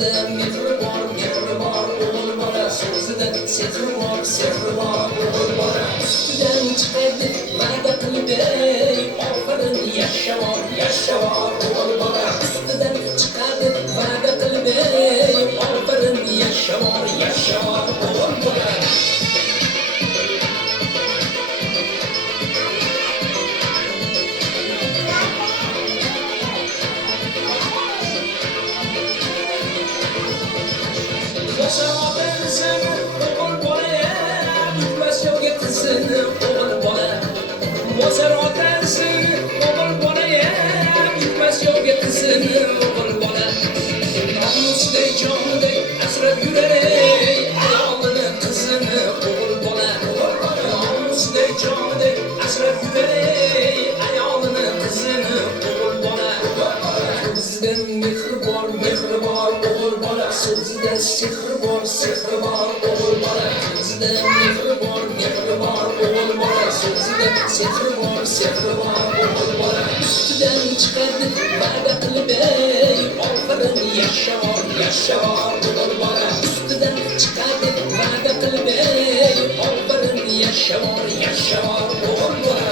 Sözde mehri var, oğul bana. Sözde sehri var, oğul bana. Üstüden çıkardı, vada kılbey. Aferin yaşa var, oğul bana. Üstüden çıkardı, vada kılbey. Aferin yaşa var, oğul bana. Yaşama bensin, oğul bolaya, bitmez yok etsin, oğul bola. Mozart bensin, oğul bolaya, bitmez yok etsin, oğul bola. Namus de can de, asrap yürey, ayağını kızını, oğul bola. Namus de can de, asrap yürey, ayağını kızını, oğul bola. Sözde mehri var, oğul bola. Sözde sehri var, oğul bola. Sözde mehri var, oğul bola. Sözde sehri var, oğul bola. Üstüden çıkardı, vada kılbey. Aferin yaşa var, oğul bola. Üstüden çıkardı, vada kılbey. Aferin yaşa var, oğul bola.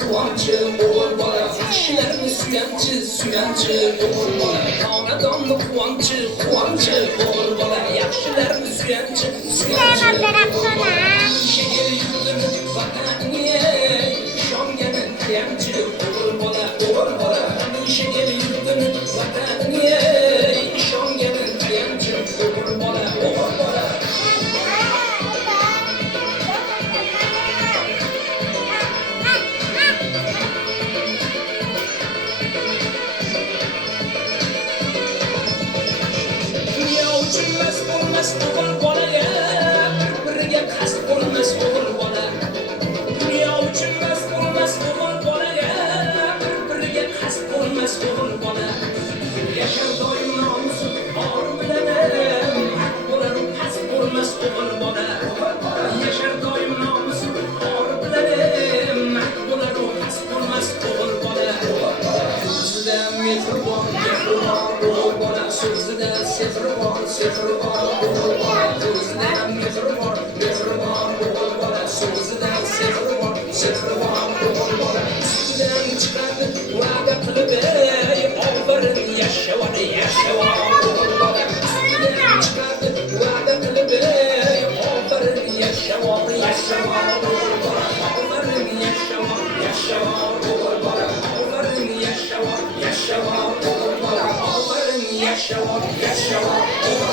Kıvancı oğul bana, kişilerini süyancı oğul bana. Kavradanlı kıvancı oğul bana, yakşilerini süyancı oğul bana. Şehir yurdunu vatanı, şongenin kıyamcı oğul bana. Şehir yurdunu vatanı, şongenin kıyamcı oğul bana. Olmaz oğul bolaya, birbiriga qasd olmaz oğul bola. Dunyo uchun mas olmaz oğul bolaya, birbiriga qasd olmaz o'g'il bola. Yashar doim nomusi or bilan, haq bo'lar past bo'lmas o'g'il bola. Yashar doim nomusi or bilan, haq bo'lar past bo'lmas o'g'il bola. So'zida mehri bor, o'g'il bola. So'zida sehri bor, o'g'il bola. So'zida mehri bor, o'g'il bola. So'zida sehri bor, o'g'il bola. Ustidan chiqadi, va'da qilib, oferin yaşa var, oğul bola. Ustidan chiqadi, va'da qilib, oferin yaşa var, o'g'il bola. Oferin yaşa var, o'g'il bola. Oferin yaşa var, o'g'il bola. Oferin yaşa var, o'g'il bola.